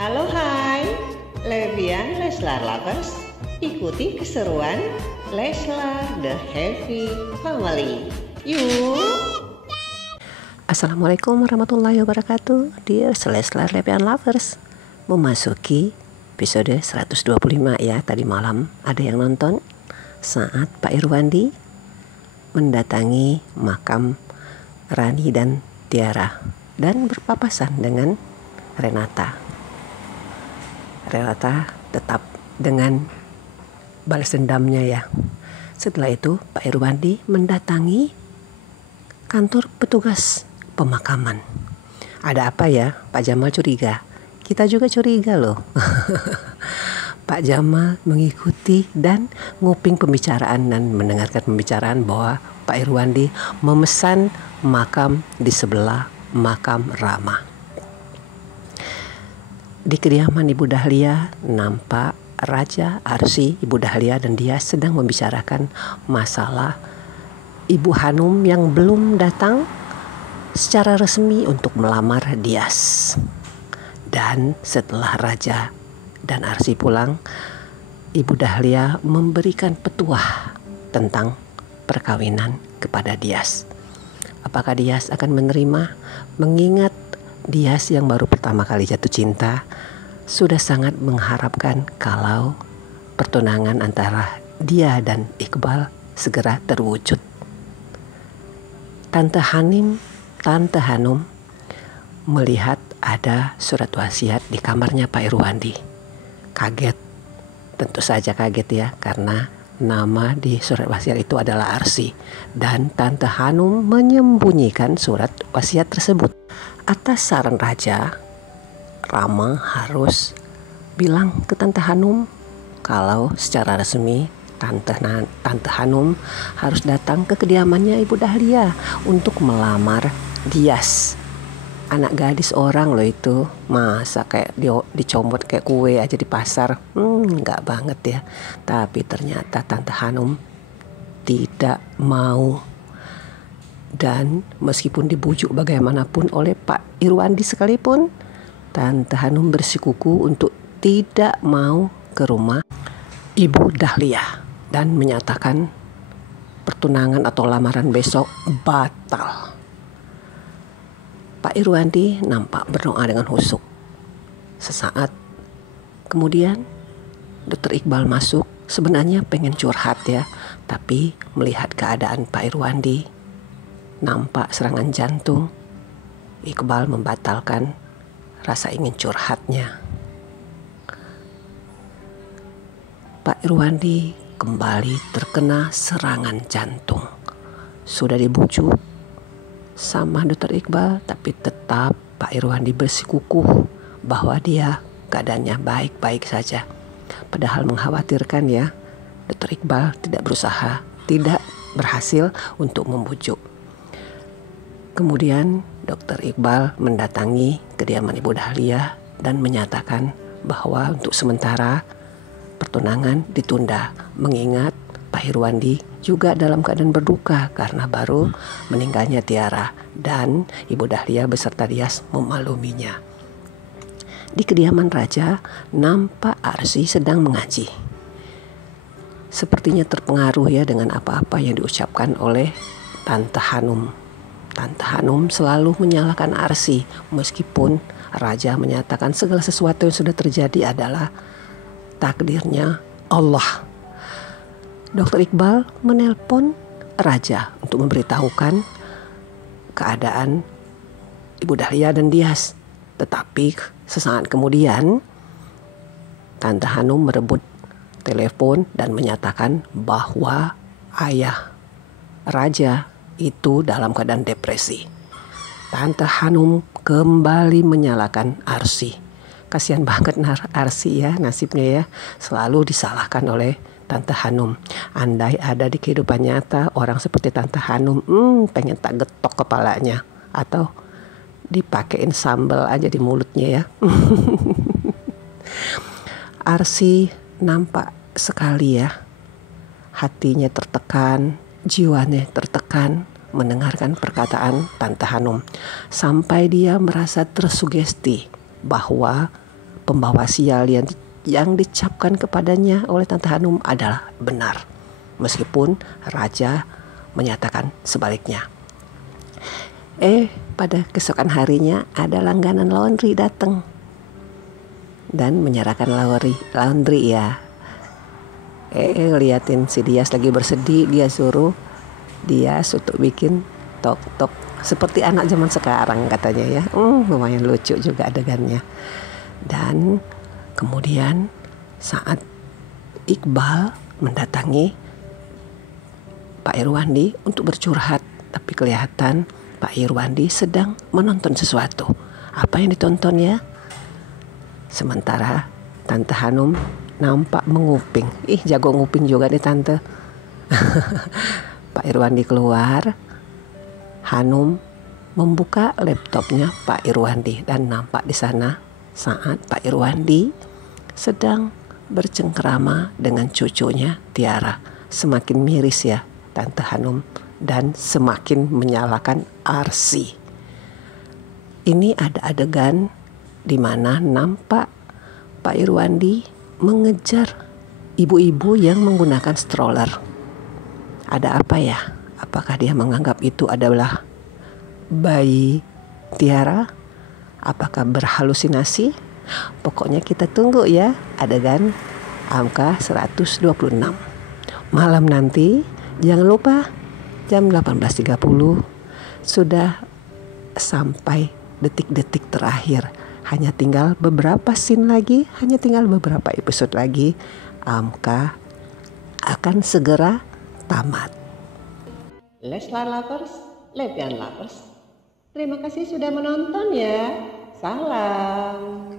Halo hai, Levian Leslar Lovers, ikuti keseruan Leslar The Happy Family. Yuk! Assalamualaikum warahmatullahi wabarakatuh. Dear Leslar Levian Lovers, memasuki episode 125 ya. Tadi malam ada yang nonton saat Pak Irwandi mendatangi makam Rani dan Tiara dan berpapasan dengan Renata. Renata tetap dengan balas dendamnya ya. Setelah itu Pak Irwandi mendatangi kantor petugas pemakaman. Ada apa ya? Pak Jamal curiga. Kita juga curiga loh. Pak Jamal mengikuti dan nguping pembicaraan dan mendengarkan pembicaraan bahwa Pak Irwandi memesan makam di sebelah makam Rama. Di kediaman Ibu Dahlia nampak Raja, Arsy, Ibu Dahlia dan dia sedang membicarakan masalah Ibu Hanum yang belum datang secara resmi untuk melamar Dias. Dan setelah Raja dan Arsy pulang, Ibu Dahlia memberikan petuah tentang perkawinan kepada Dias. Apakah Dias akan menerima? Mengingat Dias yang baru pertama kali jatuh cinta sudah sangat mengharapkan kalau pertunangan antara dia dan Iqbal segera terwujud. Tante Hanum melihat ada surat wasiat di kamarnya Pak Irwandi. Kaget, tentu saja kaget ya, karena nama di surat wasiat itu adalah Arsy. Dan Tante Hanum menyembunyikan surat wasiat tersebut. Atas saran Raja, Rama harus bilang ke Tante Hanum kalau secara resmi Tante Hanum harus datang ke kediamannya Ibu Dahlia untuk melamar Dias. Anak gadis orang loh itu, masa kayak dicomot kayak kue aja di pasar. Enggak banget ya. Tapi ternyata Tante Hanum tidak mau. Dan meskipun dibujuk bagaimanapun oleh Pak Irwandi sekalipun, Tante Hanum bersikuku untuk tidak mau ke rumah Ibu Dahlia dan menyatakan pertunangan atau lamaran besok batal. Pak Irwandi nampak berdoa dengan khusyuk. Sesaat kemudian Dr. Iqbal masuk, sebenarnya pengen curhat ya, tapi melihat keadaan Pak Irwandi nampak serangan jantung, Iqbal membatalkan rasa ingin curhatnya. Pak Irwandi kembali terkena serangan jantung. Sudah dibujuk sama Dr. Iqbal, tapi tetap Pak Irwandi bersikukuh bahwa dia keadaannya baik-baik saja. Padahal mengkhawatirkan ya, Dr. Iqbal tidak berhasil untuk membujuk. Kemudian Dr. Iqbal mendatangi kediaman Ibu Dahlia dan menyatakan bahwa untuk sementara pertunangan ditunda, mengingat Pak Irwandi juga dalam keadaan berduka karena baru meninggalnya Tiara dan Ibu Dahlia beserta Dias memakluminya. Di kediaman Raja nampak Arsy sedang mengaji. Sepertinya terpengaruh ya dengan apa-apa yang diucapkan oleh Tante Hanum. Tante Hanum selalu menyalahkan Arsy meskipun Raja menyatakan segala sesuatu yang sudah terjadi adalah takdirnya Allah. Dr. Iqbal menelpon Raja untuk memberitahukan keadaan Ibu Dahlia dan Dias. Tetapi sesaat kemudian Tante Hanum merebut telepon dan menyatakan bahwa ayah Raja itu dalam keadaan depresi. Tante Hanum kembali menyalahkan Arsy. Kasihan banget Arsy ya, nasibnya ya, selalu disalahkan oleh Tante Hanum. Andai ada di kehidupan nyata orang seperti Tante Hanum, pengen tak getok kepalanya atau dipakein sambal aja di mulutnya ya. Arsy nampak sekali ya, hatinya tertekan, jiwanya tertekan mendengarkan perkataan Tante Hanum, sampai dia merasa tersugesti bahwa pembawa sial yang dicapkan kepadanya oleh Tante Hanum adalah benar, meskipun raja menyatakan sebaliknya. Pada keesokan harinya ada langganan laundry datang dan menyerahkan laundry ya. Liatin si Dias lagi bersedih, dia suruh Dias untuk bikin tok-tok seperti anak zaman sekarang katanya ya. Lumayan lucu juga adegannya. Dan kemudian saat Iqbal mendatangi Pak Irwandi untuk bercurhat, tapi kelihatan Pak Irwandi sedang menonton sesuatu. Apa yang ditonton ya? Sementara Tante Hanum nampak menguping. Jago nguping juga nih Tante. Pak Irwandi keluar, Hanum membuka laptopnya Pak Irwandi dan nampak di sana saat Pak Irwandi sedang bercengkerama dengan cucunya Tiara. Semakin miris ya Tante Hanum dan semakin menyalakan arsi. Ini ada adegan di mana nampak Pak Irwandi mengejar ibu-ibu yang menggunakan stroller. Ada apa ya? Apakah dia menganggap itu adalah bayi Tiara? Apakah berhalusinasi? Pokoknya kita tunggu ya adegan angka 126. Malam nanti jangan lupa jam 18.30 sudah sampai detik-detik terakhir. Hanya tinggal beberapa scene lagi, hanya tinggal beberapa episode lagi. Amka akan segera tamat. Leslar Lovers, Levian Lovers, terima kasih sudah menonton ya. Salam.